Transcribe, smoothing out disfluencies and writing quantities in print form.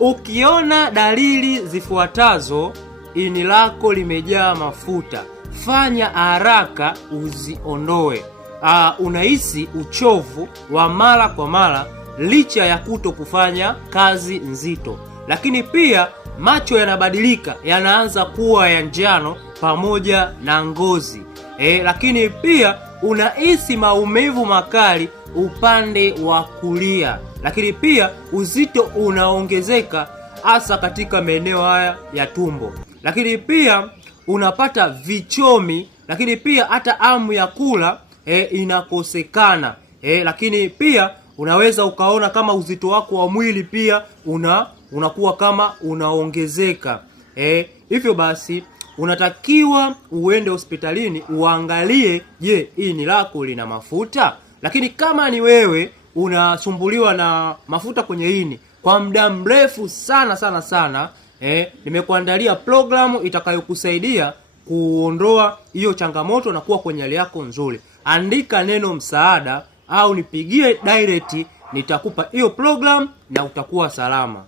Ukiona dalili zifuatazo, ini lako limejaa mafuta, fanya haraka uziondoe. Unahisi uchovu wa mara kwa mara licha ya kuto kufanya kazi nzito. Lakini pia macho yanabadilika, yanaanza kuwa ya njano pamoja na ngozi. Lakini pia unahisi maumivu makali upande wa kulia. Lakini pia uzito unaongezeka hasa katika maeneo haya ya tumbo. Lakini pia unapata vichomi, lakini pia hata hamu ya kula inakosekana. Lakini pia unaweza ukaona kama uzito wako wa mwili pia unakuwa kama unaongezeka. Hivyo basi unatakiwa uende hospitalini uangalie, je, ini lako lina mafuta? Lakini kama ni wewe unasumbuliwa na mafuta kwenye ini kwa muda mrefu sana, nimekuandalia programu itakayokusaidia kuondoa hiyo changamoto na kuwa kwenye hali yako nzuri. Andika neno msaada au nipigie direct, nitakupa hiyo program na utakuwa salama.